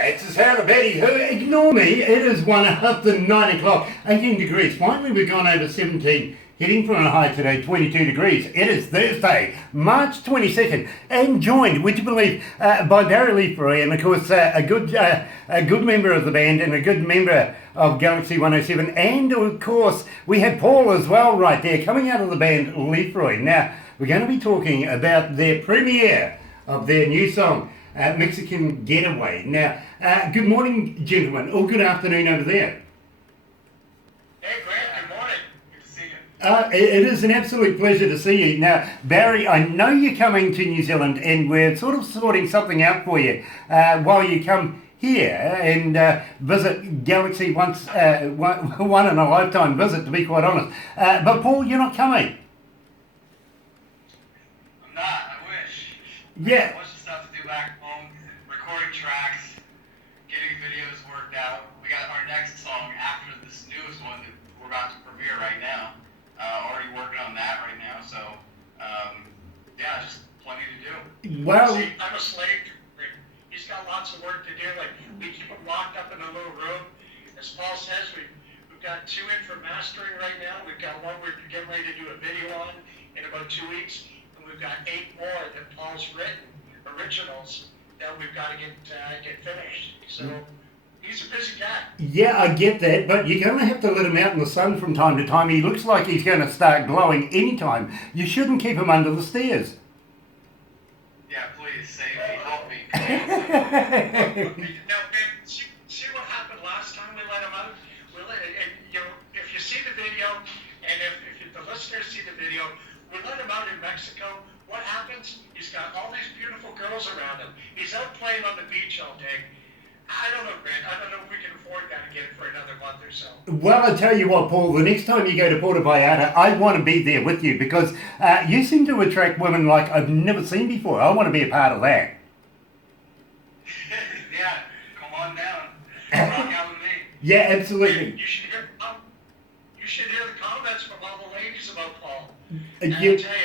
It's the sound of Betty who, ignore me, it is 1 after 9 o'clock, 18 degrees. Finally, we've gone over 17, heading for a high today, 22 degrees. It is Thursday, March 22nd, and joined, would you believe, by Barry Lefroy, and of course, a good member of the band and a good member of Galaxy 107, and of course, we had Paul as well right there, coming out of the band Lefroy. Now, we're going to be talking about their premiere of their new song, Mexican Getaway. Now, good morning, gentlemen, or good afternoon over there. Hey, Grant, good morning. Good to see you. It is an absolute pleasure to see you. Now, Barry, I know you're coming to New Zealand, and we're sort of sorting something out for you while you come here and visit Galaxy once, one in a lifetime visit, to be quite honest. But Paul, you're not coming. I'm not, I wish. Yeah. A bunch of stuff to do back home, recording tracks, getting videos worked out. We got our next song after this newest one that we're about to premiere right now. Already working on that right now, so yeah, just plenty to do. Well, See, I'm a slave to Rick. He's got lots of work to do. Like, we keep him locked up in a little room. As Paul says, we've got 2 in for mastering right now. We've got 1 we're getting ready to do a video on in about 2 weeks. And we've got 8 more that Paul's written, originals, that we've got to get finished. So he's a busy guy. yeah, I get that, but you're going to have to let him out in the sun from time to time. He looks like he's going to start glowing anytime. You shouldn't keep him under the stairs. Yeah, please, save me, help me. Now, Ben, see what happened last time we let him out? If you see the video, and if the listeners see the video, we let him out in Mexico. What happens? He's got all these beautiful girls around him. He's out playing on the beach all day. I don't know, Grant. I don't know if we can afford that again for another month or so. Well, I tell you what, Paul, the next time you go to Puerto Vallarta, I want to be there with you because you seem to attract women like I've never seen before. I want to be a part of that. Yeah, come on down. Rock out with me. Yeah, absolutely. You should hear the comments from all the ladies about Paul. And You- I'll tell you,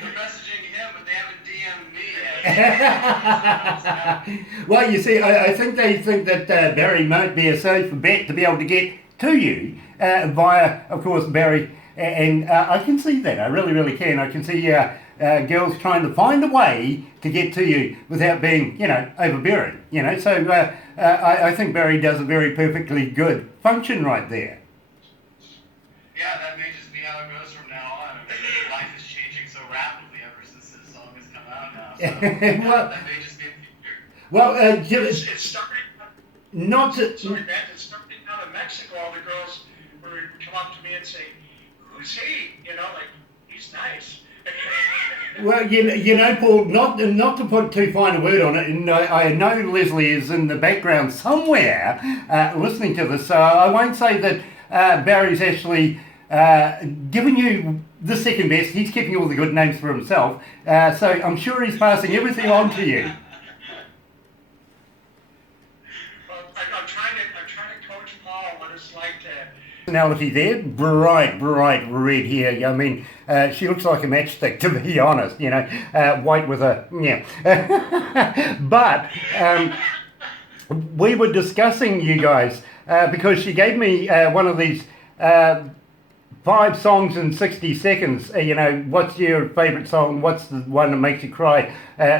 They're messaging him, but they haven't DM'd me yet. Well, you see, I think they think that Barry might be a safe bet to be able to get to you via, of course, Barry. And I can see that. I really, really can. I can see girls trying to find a way to get to you without being, overbearing. So I think Barry does a very perfectly good function right there. Yeah, that may just be how it goes from now on. I mean, life is changing so rapidly ever since this song has come out now. So Well- that may just be the future. Well, it's starting. not to... Sorry, Matt, it's starting out in Mexico. All the girls would come up to me and say, "Who's he?" Like, he's nice. Well, Paul, not to put too fine a word on it, and I know Leslie is in the background somewhere listening to this, so I won't say that Barry's actually giving you the second best. He's keeping all the good names for himself, so I'm sure he's passing everything on to you. Well, I'm trying to coach Paul what it's like to. Personality there, bright red hair. I mean, she looks like a matchstick, to be honest. White with a But we were discussing you guys because she gave me one of these 5 songs in 60 seconds. What's your favourite song? What's the one that makes you cry?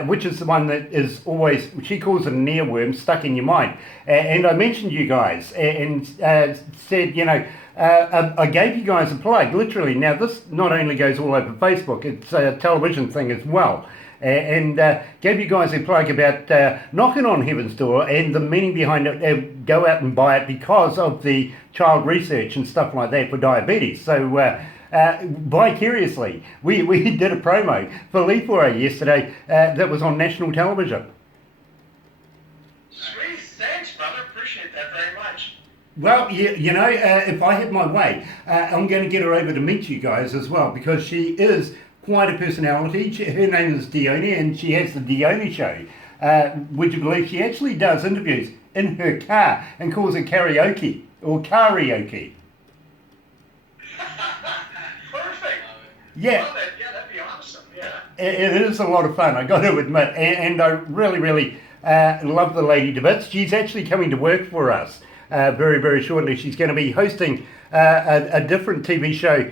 Which is the one that is always, she calls it an earworm, stuck in your mind. And I mentioned you guys and said, I gave you guys a plug, literally. Now, this not only goes all over Facebook, it's a television thing as well. And gave you guys a plug about knocking on heaven's door and the meaning behind it. Go out and buy it because of the child research and stuff like that for diabetes. So vicariously, we did a promo for Lefroy yesterday that was on national television. Sweet, thanks, brother. Appreciate that very much. Well, if I had my way, I'm going to get her over to meet you guys as well because she is quite a personality. Her name is Dione and she has the Dione Show. Would you believe she actually does interviews in her car and calls it karaoke or karaoke? Perfect. Yeah. Love it. Yeah, that'd be awesome. Yeah. It is a lot of fun, I got to admit, and I really Love the lady to bits. She's actually coming to work for us very, very shortly. She's going to be hosting a different TV show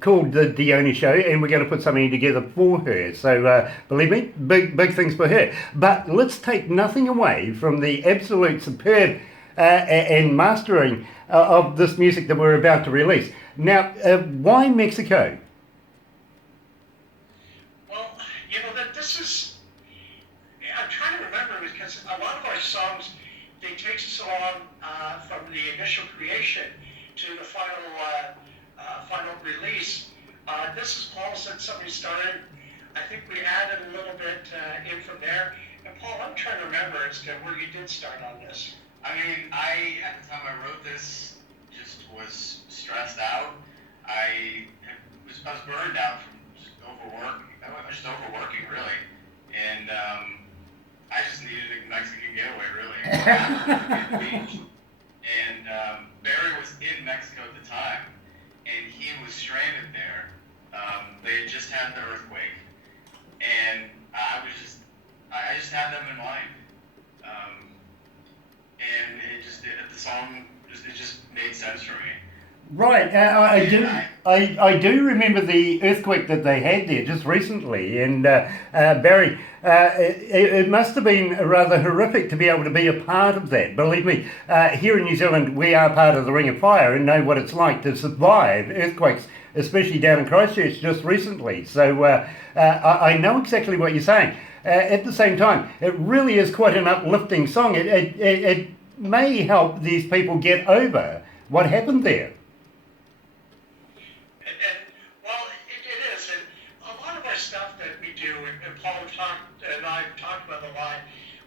called The Dione Show, and we're going to put something together for her. So believe me, big things for her. But let's take nothing away from the absolute superb and mastering of this music that we're about to release. Now, why Mexico? Well, that this is, I'm trying to remember, because a lot of our songs, they take us along from the initial creation to the final release. This is Paul said somebody started. I think we added a little bit in from there. And Paul, I'm trying to remember as to where you did start on this. I mean, at the time I wrote this, just was stressed out. I was burned out from just overwork. I was just overworking, really. And I just needed a Mexican getaway, really. And Barry was in Mexico at the time, and he was stranded there. They had just had the earthquake, and I just had them in mind. And the song just made sense for me. Right, I do remember the earthquake that they had there just recently, and Barry, it must have been rather horrific to be able to be a part of that. Believe me, here in New Zealand, we are part of the Ring of Fire and know what it's like to survive earthquakes, especially down in Christchurch just recently. So I know exactly what you're saying. At the same time, it really is quite an uplifting song. It may help these people get over what happened there. It is, and a lot of our stuff that we do, and Paul and I have talked about a lot,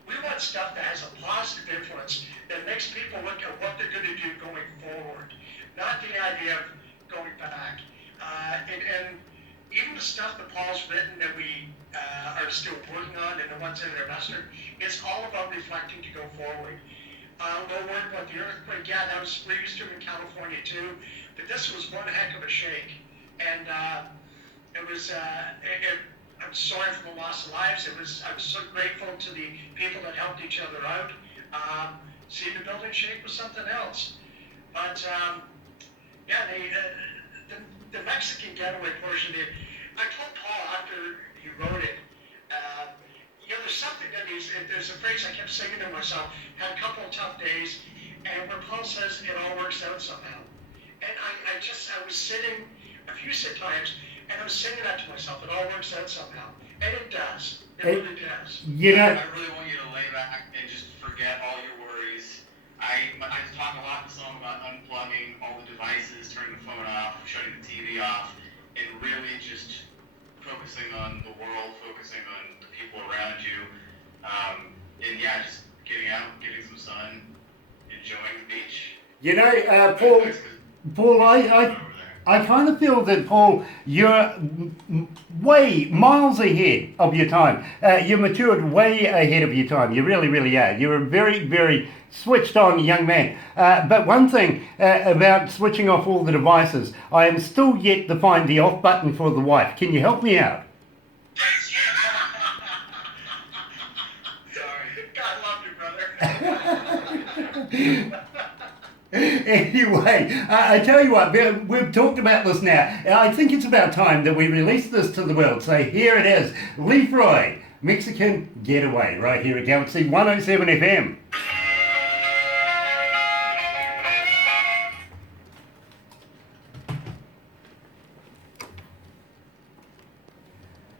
we want stuff that has a positive influence that makes people look at what they're going to do going forward, not the idea of going back. And even the stuff that Paul's written that we are still working on, and the ones that are mastered, it's all about reflecting to go forward. We'll work about the earthquake. Yeah, we're used to it in California too, but this was one heck of a shake. And it was, I'm sorry for the loss of lives. I was so grateful to the people that helped each other out. Seeing the building shake was something else. But the Mexican getaway portion, I told Paul after he wrote it, there's something that there's a phrase I kept singing to myself, had a couple of tough days, and where Paul says it all works out somehow. And I was sitting a few times, and I was singing that to myself, it all works out somehow. And it does. It really does. I really want you to lay back and just forget all your worries. I talk a lot in the song about unplugging all the devices, turning the phone off, shutting the TV off, and really just focusing on the world, focusing on the people around you, and just getting out, getting some sun, enjoying the beach. Paul, I kind of feel that, Paul, you're way miles ahead of your time. You're matured way ahead of your time. You really, really are. You're a very, very switched on young man. But one thing about switching off all the devices, I am still yet to find the off button for the wife. Can you help me out? Sorry. God love you, brother. Anyway, I tell you what, we've talked about this now. I think it's about time that we release this to the world. So here it is, Lefroy, Mexican Getaway, right here at Galaxy 107 FM.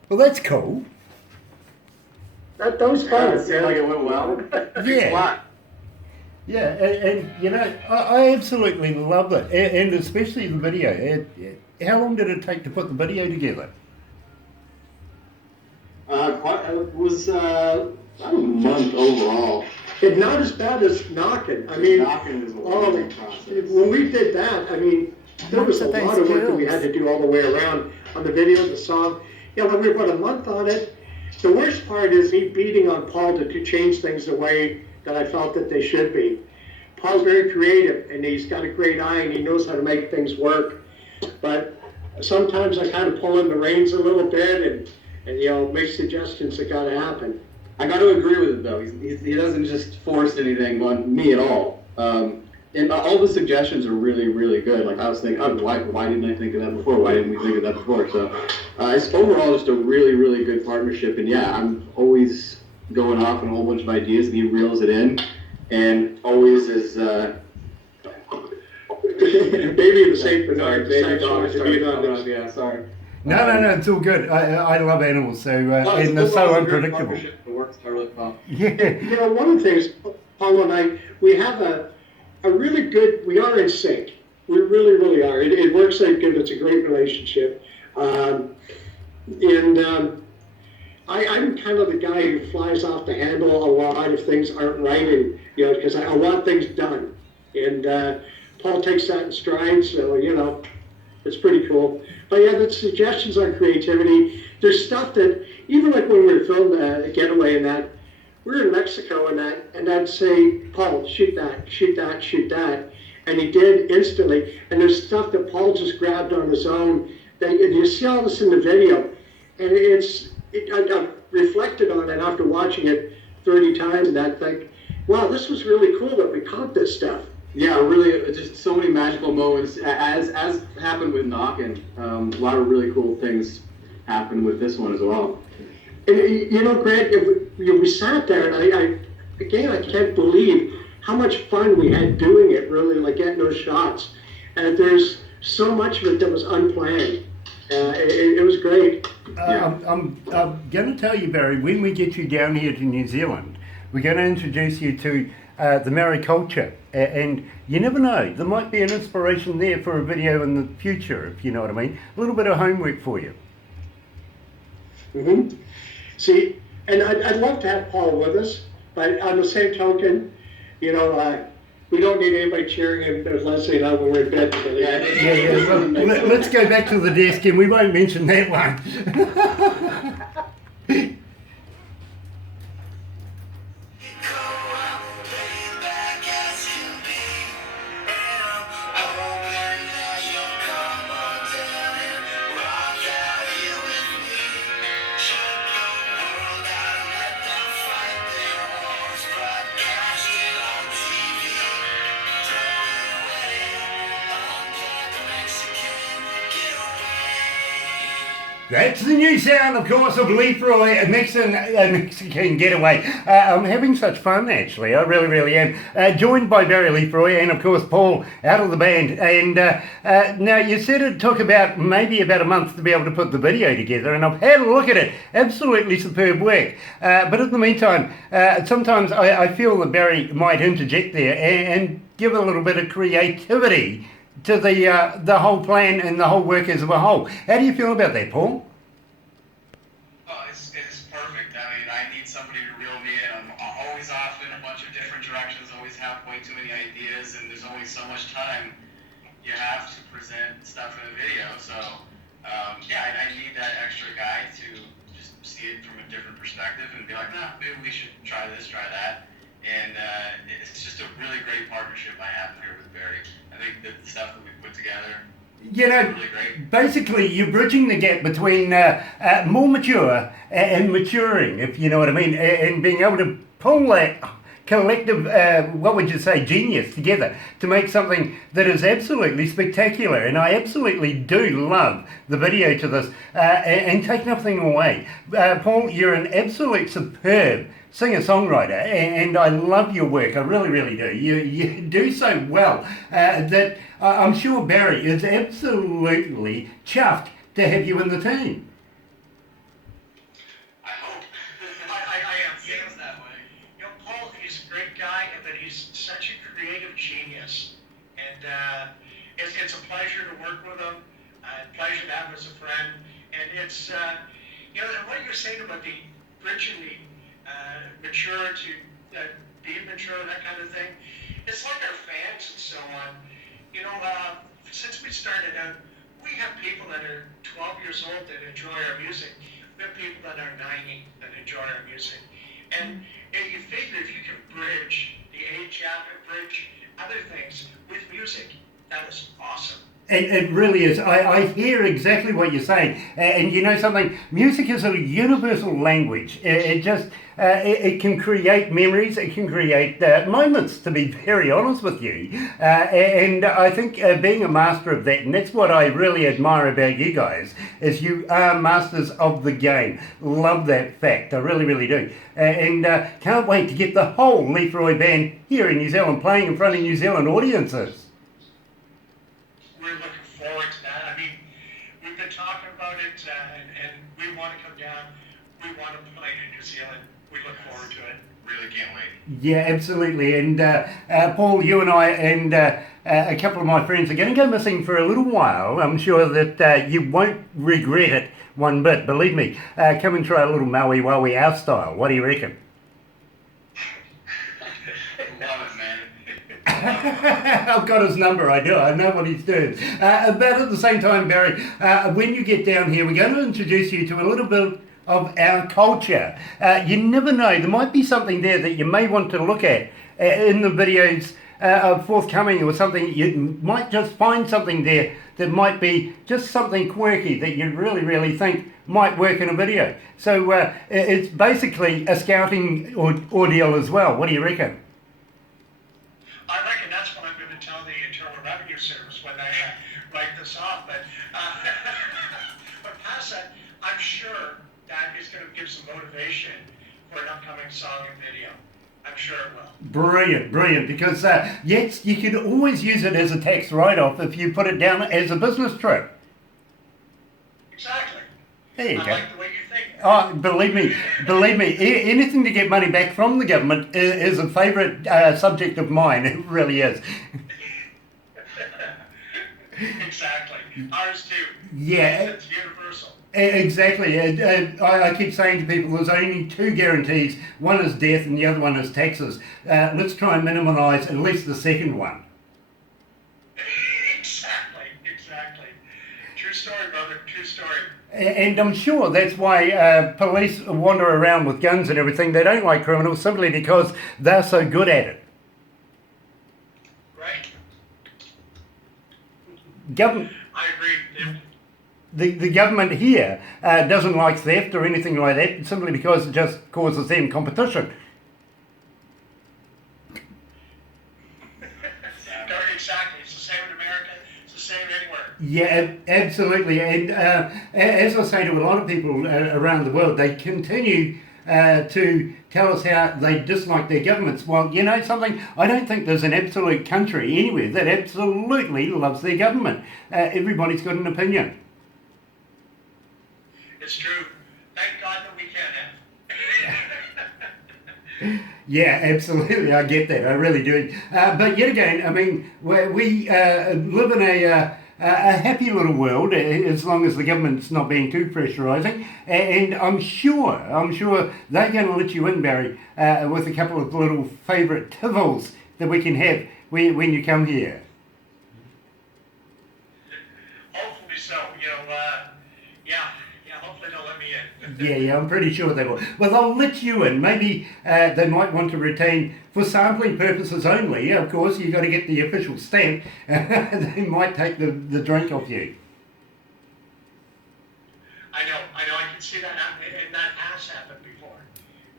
Well, that's cool. That was fun. It seemed like it went well. Yeah. Yeah, and I absolutely love it, and especially the video. How long did it take to put the video together? It was about a month overall. It's not as bad as Knockin'. I mean, Knockin' is a long process. when we did that, I mean, there was a lot of work that we had to do all the way around on the video, the song. We were about a month on it. The worst part is me beating on Paul to change things the way that I felt that they should be. Paul's very creative, and he's got a great eye, and he knows how to make things work. But sometimes I kind of pull in the reins a little bit and make suggestions that got to happen. I got to agree with it though. He doesn't just force anything on me at all. And all the suggestions are really, really good. Like I was thinking, oh, why didn't I think of that before? Why didn't we think of that before? So it's overall just a really, really good partnership. And yeah, I'm always going off on a whole bunch of ideas, and he reels it in, and always is. Baby the Saint Bernard, baby dog. Yeah, sorry. No, it's all good. I love animals, so and they're so unpredictable. It works really well. Yeah. You know, one of the things, Paulo and I, we have a really good, we are in sync. We really, really are. It works out good. It's a great relationship. I'm kind of the guy who flies off the handle a lot if things aren't right, and you know, because I want things done. And Paul takes that in stride, so you know, it's pretty cool. But yeah, the suggestions on creativity. There's stuff that even like when we were filming Getaway and that, we were in Mexico and I'd say, Paul, shoot that, shoot that, shoot that. And he did instantly. And there's stuff that Paul just grabbed on his own. And you see all this in the video. And I reflected on it after watching it 30 times, and I think, wow, this was really cool that we caught this stuff. Yeah, really, just so many magical moments. As happened with Knockin', a lot of really cool things happened with this one as well. And you know, Grant, we sat there, and I can't believe how much fun we had doing it, really, like getting those shots. And there's so much of it that was unplanned. It was great. I'm going to tell you, Barry, when we get you down here to New Zealand, we're going to introduce you to the Maori culture. And you never know, there might be an inspiration there for a video in the future, if you know what I mean. A little bit of homework for you. Mm-hmm. See, and I'd love to have Paul with us, but on the same token, you know, we don't need anybody cheering him, as Leslie and I when we're in bed. Yeah. Well, let's go back to the desk, and we won't mention that one. That's the new sound, of course, of Lefroy, a Mexican Getaway. I'm having such fun, actually. I really, really am. Joined by Barry Lefroy and, of course, Paul out of the band. And now, you said it took maybe about a month to be able to put the video together, and I've had a look at it. Absolutely superb work. But in the meantime, sometimes I feel that Barry might interject there and give a little bit of creativity to the whole plan and the whole work as a whole. How do you feel about that, Paul? Oh, it's perfect. I mean, I need somebody to reel me in. I'm always off in a bunch of different directions, always have way too many ideas, and there's only so much time you have to present stuff in a video. So, I need that extra guy to just see it from a different perspective and be like, nah, maybe we should try this, try that. And it's just a really great partnership I have here with Barry. I think that the stuff that we put together you know, is really great. Basically, you're bridging the gap between more mature and maturing, if you know what I mean, and being able to pull that collective, what would you say, genius together to make something that is absolutely spectacular. And I absolutely do love the video to this, and take nothing away. Paul, you're an absolute superb singer-songwriter, and I love your work. I really, really do. You do so well that I'm sure Barry is absolutely chuffed to have you in the team. I hope. I am. Feels that way. You know, Paul, he's a great guy, but he's such a creative genius. And it's a pleasure to work with him, a pleasure to have him as a friend. And it's, you know, what you're saying about the bridging the mature to be mature, that kind of thing, it's like our fans and so on. You know, since we started out, we have people that are 12 years old that enjoy our music. We have people that are 90 that enjoy our music. And you figure if you can bridge the age gap and bridge other things with music, that is awesome. It really is. I hear exactly what you're saying. And you know something? Music is a universal language. It just, it can create memories. It can create moments, to be very honest with you. And I think being a master of that, and that's what I really admire about you guys, is you are masters of the game. Love that fact. I really, really do. And can't wait to get the whole Lefroy band here in New Zealand playing in front of New Zealand audiences. We're looking forward to that. I mean, we've been talking about it, and we want to come down. We want to play in New Zealand. We look forward to it. Really can't wait. Yeah, absolutely. And Paul, you and I and a couple of my friends are going to go missing for a little while. I'm sure that you won't regret it one bit. Believe me. Come and try a little Maui Waui our style. What do you reckon? Love it, man. I've got his number, I do. I know what he's doing. But at the same time, Barry, when you get down here, we're going to introduce you to a little bit of our culture. You never know. There might be something there that you may want to look at in the videos forthcoming or something. You might just find something there that might be just something quirky that you really, really think might work in a video. So it's basically a scouting ordeal as well. What do you reckon? I reckon that's what I'm going to tell the Internal Revenue Service when they write this off. But past that, I'm sure that is going to give some motivation for an upcoming song and video. I'm sure it will. Brilliant, brilliant. Because yes, you could always use it as a tax write-off if you put it down as a business trip. Exactly. There you I go. like the way you think. Oh, believe me, anything to get money back from the government is a favourite subject of mine. It really is. Exactly. Ours too. Yeah. It's universal. Exactly. I keep saying to people there's only two guarantees. One is death and the other one is taxes. Let's try and minimise at least the second one. Exactly. True story, brother. True story. And I'm sure that's why police wander around with guns and everything. They don't like criminals simply because they're so good at it. Right. Government. I agree. The government here doesn't like theft or anything like that simply because it just causes them competition. Exactly. It's the same in America. It's the same anywhere. Yeah, absolutely. And as I say to a lot of people around the world, they continue to tell us how they dislike their governments. Well, you know something? I don't think there's an absolute country anywhere that absolutely loves their government. Everybody's got an opinion. It's true. Thank God that we can have. Yeah, absolutely. I get that. I really do. But yet again, I mean, we live in a happy little world as long as the government's not being too pressurising. And I'm sure they're going to let you in, Barry, with a couple of little favourite tivils that we can have when you come here. Hopefully so. Hopefully they'll let me in. Yeah, I'm pretty sure they will. Well, they'll let you in. Maybe they might want to retain, for sampling purposes only, of course, you've got to get the official stamp. They might take the drink off you. I know. I can see that happen, and that has happened before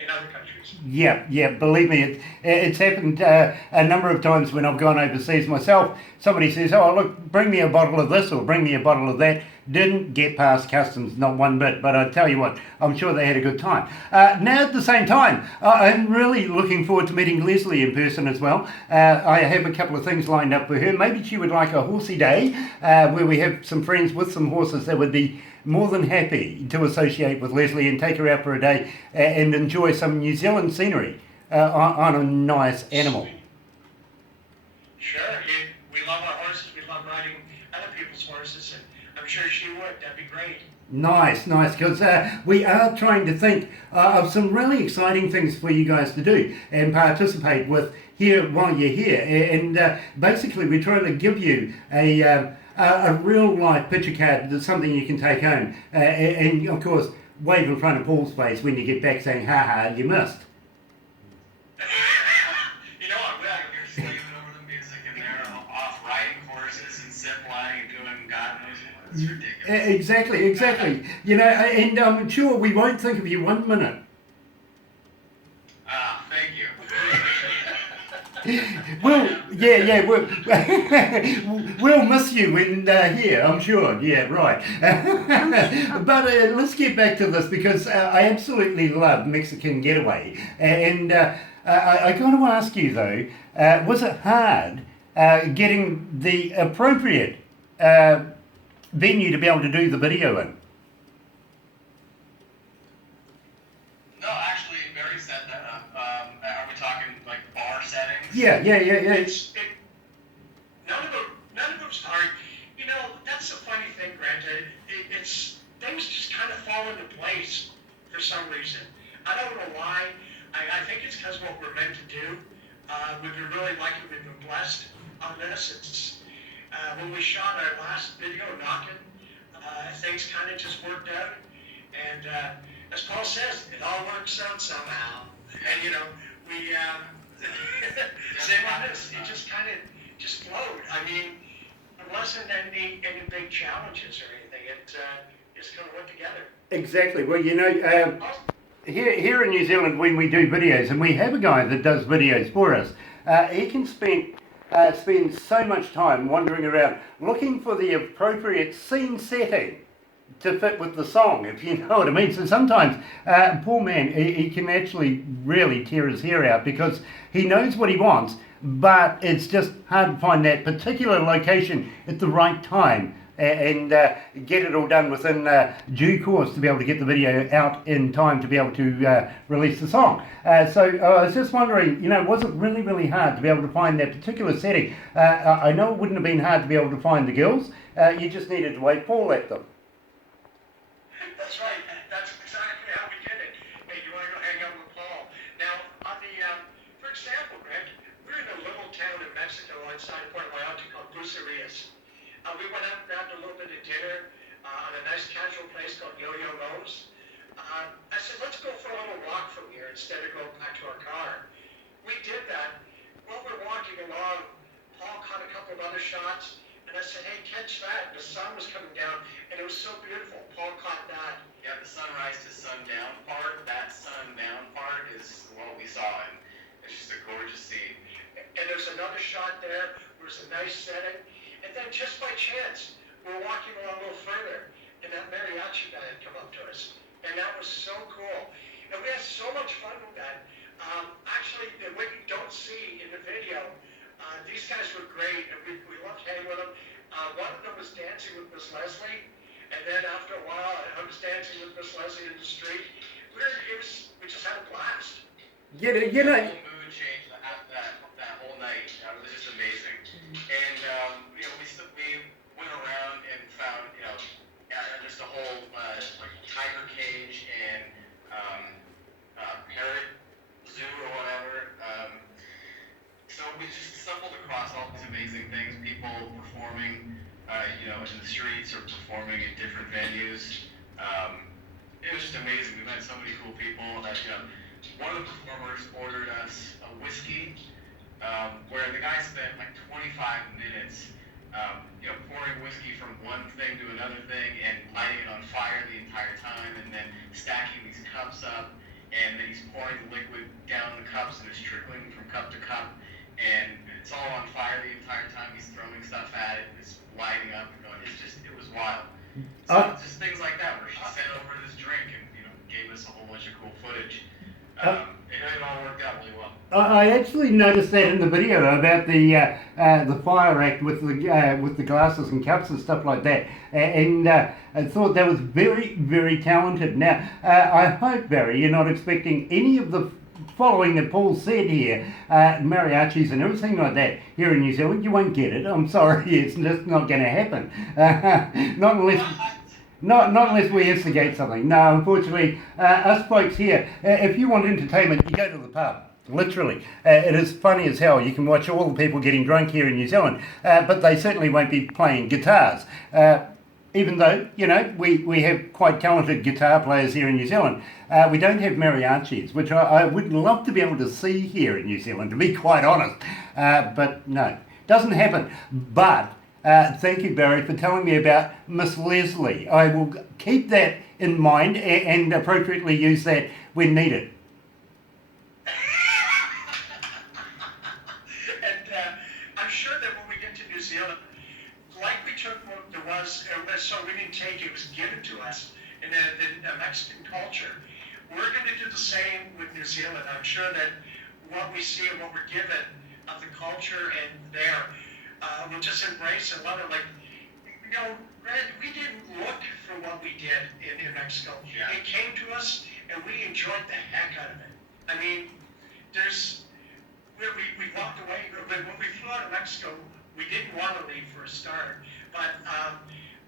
in other countries. Yeah, believe me, it's happened a number of times when I've gone overseas myself. Somebody says, oh, look, bring me a bottle of this or bring me a bottle of that. Didn't get past customs, not one bit. But I tell you what, I'm sure they had a good time. Now, at the same time, I'm really looking forward to meeting Leslie in person as well. I have a couple of things lined up for her. Maybe she would like a horsey day where we have some friends with some horses that would be more than happy to associate with Leslie and take her out for a day and enjoy some New Zealand scenery on a nice animal. Sure. We love our horses. We love riding other people's horses, and I'm sure she would. That'd be great. Nice, because we are trying to think of some really exciting things for you guys to do and participate with here while you're here. And basically, we're trying to give you a real life picture card that's something you can take home. And of course, wave in front of Paul's face when you get back saying, ha, you missed. You know what? Slaving over the music and they're off riding horses and zip lining and doing It's ridiculous. Exactly. You know, and I'm sure we won't think of you 1 minute. Thank you. Well, we'll miss you when here, I'm sure. Yeah, right. But let's get back to this because I absolutely love Mexican Getaway. And I kind of want to ask you though, was it hard getting the appropriate venue to be able to do the video in? No, actually, Barry set that up. Are we talking like bar settings? Yeah. None of them's hard. You know, that's the funny thing, Grant. It's things just kind of fall into place for some reason. I don't know why. I think it's because what we're meant to do. We've been really lucky. We've been blessed on this. It's when we shot our last video, Knockin', things kind of just worked out. And as Paul says, it all works out somehow. And you know, we same on this. It just kind of just flowed. I mean, there wasn't any big challenges or anything. It just kind of went together. Exactly. Well, you know, here in New Zealand, when we do videos, and we have a guy that does videos for us, he can spend so much time wandering around looking for the appropriate scene setting to fit with the song, if you know what I mean. So sometimes, poor man, he can actually really tear his hair out because he knows what he wants, but it's just hard to find that particular location at the right time and get it all done within due course to be able to get the video out in time to be able to release the song. So I was just wondering, you know, was it really, really hard to be able to find that particular setting? I know it wouldn't have been hard to be able to find the girls. You just needed to wait Paul at them. That's right. That's exactly how we did it. Hey, you want to go hang out with Paul? Now, on the, for example, Greg, we're in a little town in Mexico outside of Puerto Vallarta called Bucerias. We went out and had a little bit of dinner on a nice casual place called Yo-Yo Mo's. I said, let's go for a little walk from here instead of going back to our car. We did that. While we're walking along, Paul caught a couple of other shots, and I said, hey, catch that. The sun was coming down, and it was so beautiful. Paul caught that. Yeah, the sunrise to sundown part, that sundown part is what we saw, and it's just a gorgeous scene. And there's another shot there. There's a nice setting. And then just by chance, we're walking along a little further, and that mariachi guy had come up to us. And that was so cool. And we had so much fun with that. Actually, what you don't see in the video, these guys were great, and we loved hanging with them. One of them was dancing with Miss Leslie, and then after a while, I was dancing with Miss Leslie in the street. We just had a blast. You know. The whole mood changed that whole night. It was just amazing. And you know, we went around and found, you know, just a whole like tiger cage and parrot zoo or whatever. So we just stumbled across all these amazing things. People performing, you know, in the streets or performing in different venues. It was just amazing. We met so many cool people. That, you know, one of the performers ordered us a whiskey, where the guy spent like 25 minutes, you know, pouring whiskey from one thing to another thing and lighting it on fire the entire time, and then stacking these cups up, and then he's pouring the liquid down the cups, and it's trickling from cup to cup, and it's all on fire the entire time. He's throwing stuff at it, it's lighting up and going. It was wild. So just things like that, where she sent over this drink and, you know, gave us a whole bunch of cool footage. It all worked out really well. I actually noticed that in the video about the fire act with the glasses and cups and stuff like that, and I thought that was very, very talented. Now, I hope, Barry, you're not expecting any of the following that Paul said here, mariachis and everything like that here in New Zealand. You won't get it. I'm sorry, it's just not going to happen. Not unless we instigate something. No, unfortunately, us folks here, if you want entertainment, you go to the pub. Literally. It is funny as hell. You can watch all the people getting drunk here in New Zealand, but they certainly won't be playing guitars. Even though, you know, we have quite talented guitar players here in New Zealand, we don't have mariachis, which I would love to be able to see here in New Zealand, to be quite honest. But no, doesn't happen. But Thank you, Barry, for telling me about Miss Leslie. I will keep that in mind and appropriately use that when needed. And I'm sure that when we get to New Zealand, like we took what there was, so we didn't take it, was given to us in the Mexican culture. We're going to do the same with New Zealand. I'm sure that what we see and what we're given of the culture and there, we'll just embrace and love it. Like, you know, Red, we didn't look for what we did in New Mexico. Yeah. It came to us and we enjoyed the heck out of it. I mean, we walked away. When we flew out of Mexico, we didn't want to leave for a start, but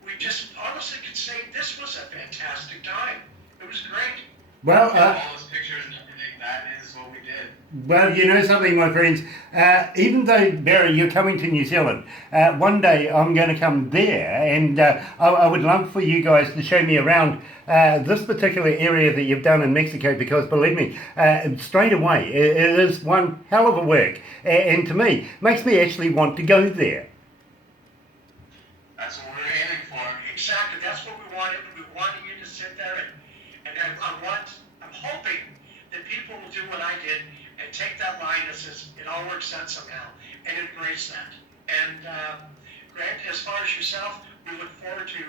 we just honestly could say this was a fantastic time. It was great. Well, all those pictures and everything, that is what we did. well, you know something, my friends. Even though, Barry, you're coming to New Zealand, one day I'm going to come there, and I would love for you guys to show me around this particular area that you've done in Mexico, because believe me, straight away, it is one hell of a work, and to me, makes me actually want to go there. That's what we're aiming for. Exactly. That's what we wanted. We wanted you to sit there and I'm hoping that people will do what I did and take that line that says it all works out somehow and embrace that. And Grant, as far as yourself, we look forward to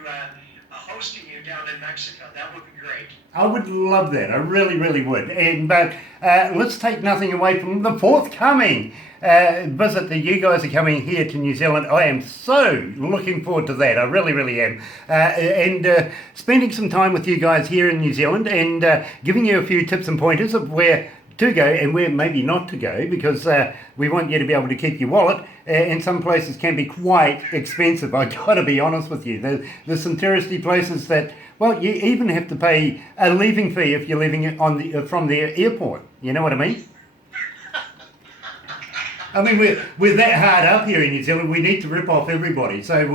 hosting you down in Mexico. That would be great. I would love that. I really, really would. But let's take nothing away from the forthcoming visit that you guys are coming here to New Zealand. I am so looking forward to that. I really, really am. And spending some time with you guys here in New Zealand and giving you a few tips and pointers of where to go and where maybe not to go, because we want you to be able to keep your wallet, and some places can be quite expensive. I gotta be honest with you. There's some touristy places that, well, you even have to pay a leaving fee if you're leaving it from the airport. You know what I mean? I mean, we're that hard up here in New Zealand, we need to rip off everybody. So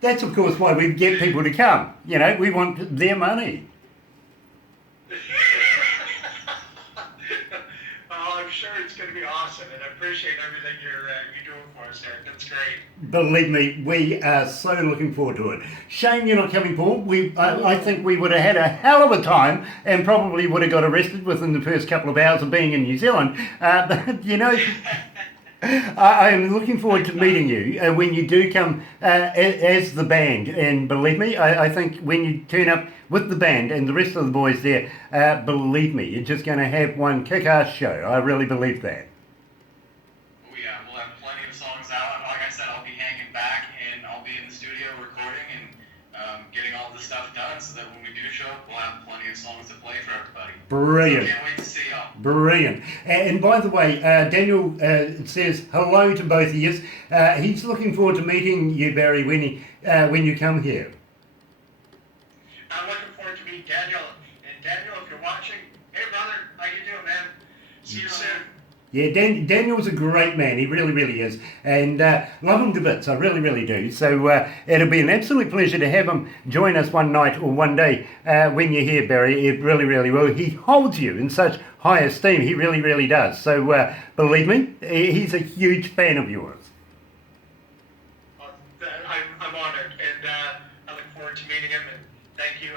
that's, of course, why we get people to come. You know, we want their money. Well, I'm sure it's going to be awesome, and I appreciate everything you're doing for us, Eric. That's great. Believe me, we are so looking forward to it. Shame you're not coming, Paul. I think we would have had a hell of a time and probably would have got arrested within the first couple of hours of being in New Zealand. But, you know, I'm looking forward to meeting you when you do come as the band. And believe me, I think when you turn up with the band and the rest of the boys there, believe me, you're just going to have one kick-ass show. I really believe that. Oh yeah, we'll have plenty of songs out. Like I said, I'll be hanging back and I'll be in the studio recording and getting all this stuff done so that when we do show up, we'll have plenty of songs to play for everybody. Brilliant. So can't wait to see y'all. Brilliant. And by the way, Daniel says hello to both of you. He's looking forward to meeting you, Barry, when you come here. I'm looking forward to meeting Daniel. And Daniel, if you're watching, hey brother, how you doing, man? See you soon. Yeah, Daniel's a great man. He really, really is. And love him to bits. I really, really do. So it'll be an absolute pleasure to have him join us one night or one day when you're here, Barry. It really, really will. He holds you in such high esteem. He really, really does. So believe me, he's a huge fan of yours. I'm honored, and I look forward to meeting him, and thank you,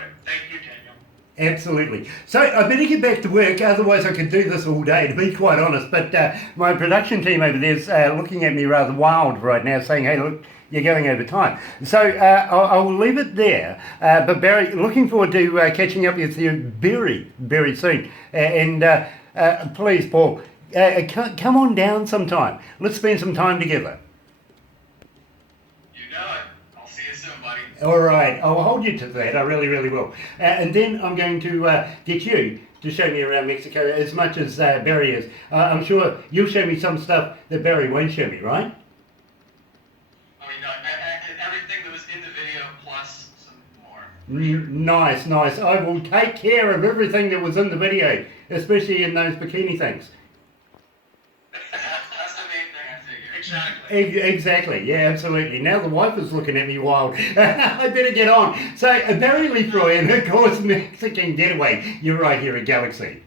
Daniel. Absolutely. So I better get back to work, otherwise I could do this all day, to be quite honest. But my production team over there's looking at me rather wild right now, saying, hey, look, you're going over time. So I will leave it there. But Barry, looking forward to catching up with you very, very soon. And please, Paul, come on down sometime. Let's spend some time together. You know it. I'll see you soon, buddy. All right, I'll hold you to that. I really, really will. And then I'm going to get you to show me around Mexico as much as Barry is. I'm sure you'll show me some stuff that Barry won't show me, right? I mean, everything that was in the video plus some more. Nice, nice. I will take care of everything that was in the video, especially in those bikini things. That's the main thing, I figure. Exactly. Exactly, yeah, absolutely. Now the wife is looking at me wild. I better get on. So, Barry Lefroy and, of course, Mexican Getaway. You're right here at Galaxy.